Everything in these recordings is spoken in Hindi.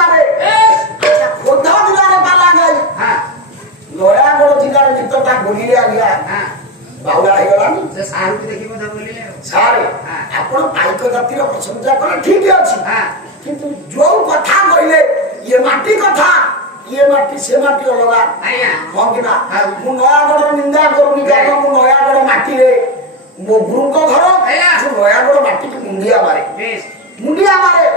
जिले खोर्धा जिले बाला गई नयागढ़ जिलार गीतटा बोलिले आज्ञा बाउला हो गलानी से सारू के देखि मत बोलिले सारे आपण पाइक जातिर प्रशंसा करे ठीक अछि किंतु जो कथा कहले ये माटी कथा ये माटी से माटी अलगा हां कि ना मु नयागढ़ निंदा करूनी कारण मु नयागढ़ माटी रे मो गुरुको घर जो नयागढ़ माटी की मुंडिया मारे मुंडिया मारे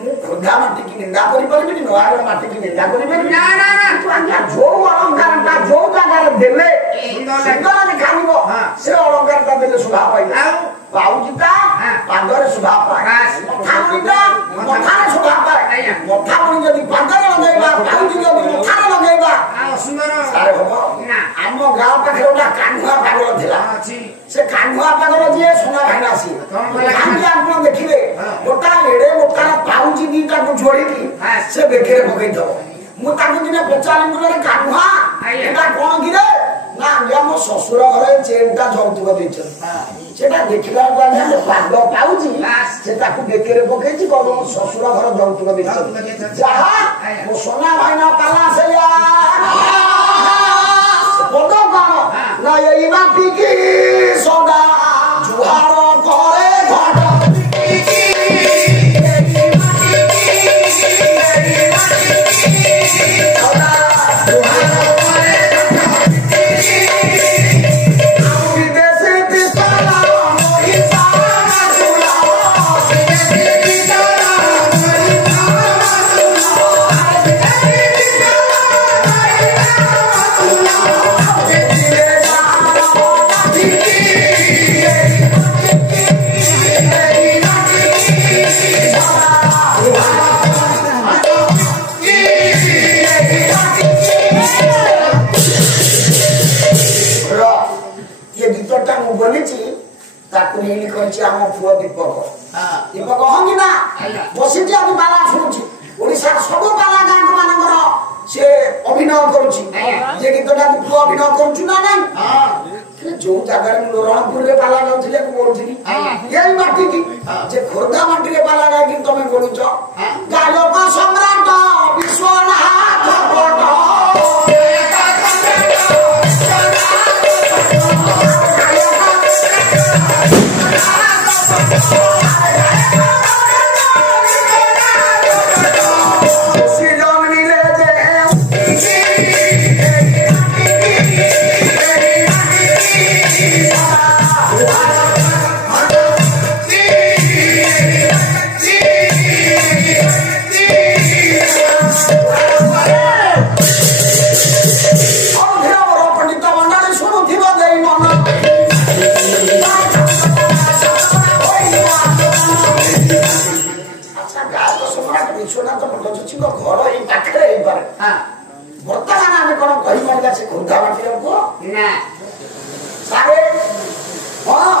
मु खोर्धा माटी की निंदा करि परबी नयागढ़ माटी की निंदा करि परबी ना ना ना तू आज्ञा जो अलंकारटा जो जगह देले सुंदर देखानिबो से अलंकारटा देले शोभा पाइला बाउजीटा पादरे शोभा पाए मथामणिटा मथारे शोभा पाए मथामणि जदि पादरे लगाइबा बाउजी जदि मथारे लगाइबा सुंदर सारे हो आम गाँव पाखे गोटा कान्हुआ पागल थिला से कान्हुआ पागल जे सोना भाइना सी कान्हुआ आपण देखिबे गोटा एडे मोटा पाउजी दीटा को जोड़ी की से बेकेरे पकई दो मु ताकु दिने पचाली मुरे कान्हुआ एटा कोन गिरे ना या मो ससुर घरे चेनटा जौतुक दैछ सेटा देखिला बाने पाद पाउजी सेटा को बेकेरे पकईची को ससुर घर जौतुक दैछ जहा मो सोना भाइना पाला से या बोलो गानो ना ये माटी की सोना जुहार करे घट दीपक हंगी ना बसी बाला शुणुची ओडिशा सब बाला गाँव मानकर से अभिनय करुची जे गीतटा पुओ अभिनय करुची ना ना जो जगह रणपुर रे बाला गाँव थिले को बोलुथि यही माटी की जे खोर्धा माटी रे बाला गाय की तमे बोलुछ गायक सम्राट विश्वनाथ भट्ट बर्तमान आम कौन कही पारा से खोर्धा माटी हाँ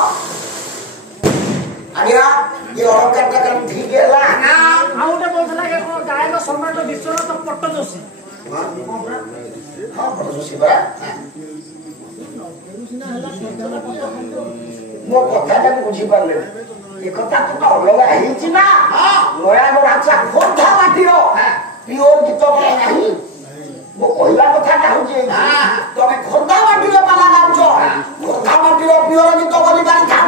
आज्ञा ये अलंकार काम ठीक है गायक सम्राट विश्वनाथ पट्टजोशी हाँ पट्टजोशी बा मो कथा बुझी पारे ये कथा तो अलग है ना नयागढ़ आचा खोर्धा माटी प्योर गीत नहीं मो कहला कथा हूँ तुम खोर्धा माटी पाला गाँच खोर्धा माटी प्योर गीत बोली पारि था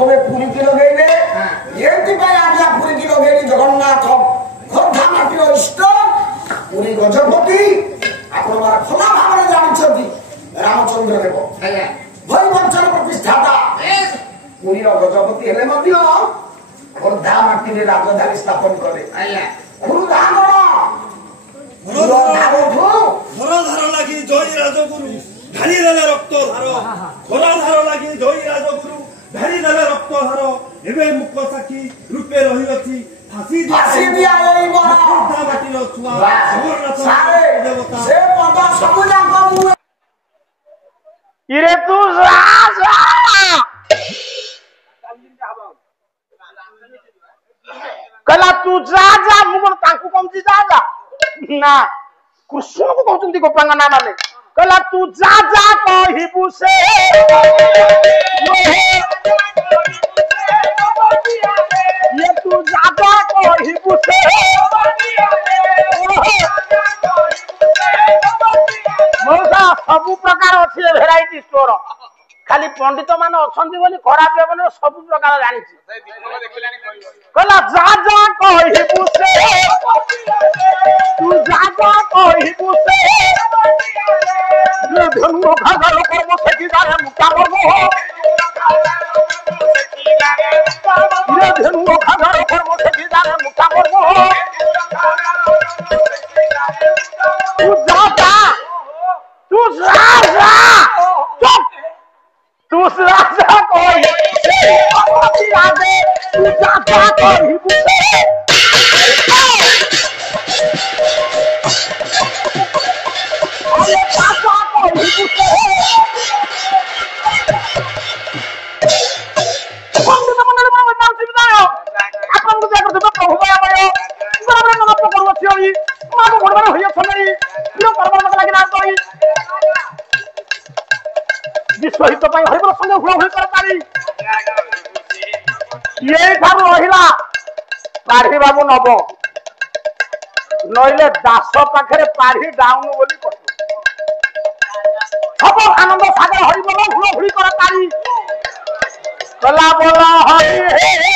ଦୀପରେ ପୁରୀ କି ଲଗେଇବେ ଏଥିପାଇଁ ଆଜ୍ଞା ପୁରୀ କି ଲଗେଇଲି ଜଗନ୍ନାଥ ଖୋର୍ଦ୍ଧା ମାଟିର ଇଷ୍ଟ ପୁରୀ ଗଜପତି ଆପଣମାନେ ଖୋଲା ଭାବରେ ଜାଣିଛନ୍ତି ରାମଚନ୍ଦ୍ର ଦେବ ଭୈବଂଶର ପ୍ରତିଷ୍ଠାତା ପୁରୀର ଗଜପତି ହେଲେ ମଧ୍ୟ ଖୋର୍ଦ୍ଧା ମାଟିରେ ରାଜଧାନୀ ସ୍ଥାପନ କଲେ ଖୋର୍ଦ୍ଧା ଧାର ଲାଗି ଜୟୀ ରାଜଗୁରୁ ଢାଳି ଦେଲେ ରକ୍ତ ଧାର ଖରା ଧାର ଲାଗି ଜୟୀ ରାଜଗୁରୁ ଢାଳି ଦେଲେ ରକ୍ତ ଧାର ଏବେ ମୁକ ସାକ୍ଷୀ ରୂପେ ରହିଅଛି ফাঁসি দিয়াইব ଖୋର୍ଦ୍ଧା ମାଟିର ଛୁଆ ଜଗନ୍ନାଥ ଦେବତା ସେ ପଦ ସବୁ ଯାକ ମୁଁ ଇରେ ତୁ ରାଜା କହିଲା ତୁ ଯା ଯା ମୁଁ କଣ ତାଙ୍କୁ କହୁଛି ଯା ଯା ନା କୃଷ୍ଣକୁ କହୁଛନ୍ତି ଗୋପାଙ୍ଗନା ମାନେ କହିଲା ତୁ ଯା ଯା କହିବୁ ସେ ତୁ ଯା ଯା କହିବୁ ସେ ମଉସା ସବୁ ପ୍ରକାର ଅଛି ଭେରାଇଟି ଷ୍ଟୋର ଖାଲି ପଣ୍ଡିତ ମାନେ ଅଛନ୍ତି ବୋଲି ଖରାପ ହେବନି ସବୁ ପ୍ରକାର ଜାଣିଛି କହିଲା ଯା ଯା କହିବୁ ସେ ତୁ ଯା ଯା କହିବୁ ସେ ଧନୁ ଖାଗର କର୍ମ ସେଠିଦାରେ ମୁକା କର୍ମ ଧନୁ ଖାଗର କର୍ମ ସେଠିଦାରେ ମୁକା କର୍ମ ତୁ ଯା ଯା ତୁ ଯା যা तू राजा कोई राजे तू राजा कोई बुसे अरे राजा कोई बुसे पंडित मंडल में नाम सुविधायो आपन को जाकर तो प्रभु भय बराबर नमस्कार करू छिई मागो भडबर होय छनै यो परबर मत लागि ना कोई विश्वहित हरिबर संगे हुआ हुई कर पारी ये रहा पाढ़ी बाबू नब नईले दास पाखे पाढ़ी डाउन बोली हम आनंद सागर हरिबर हुआ हुई कर पारी कला बोला हरि हे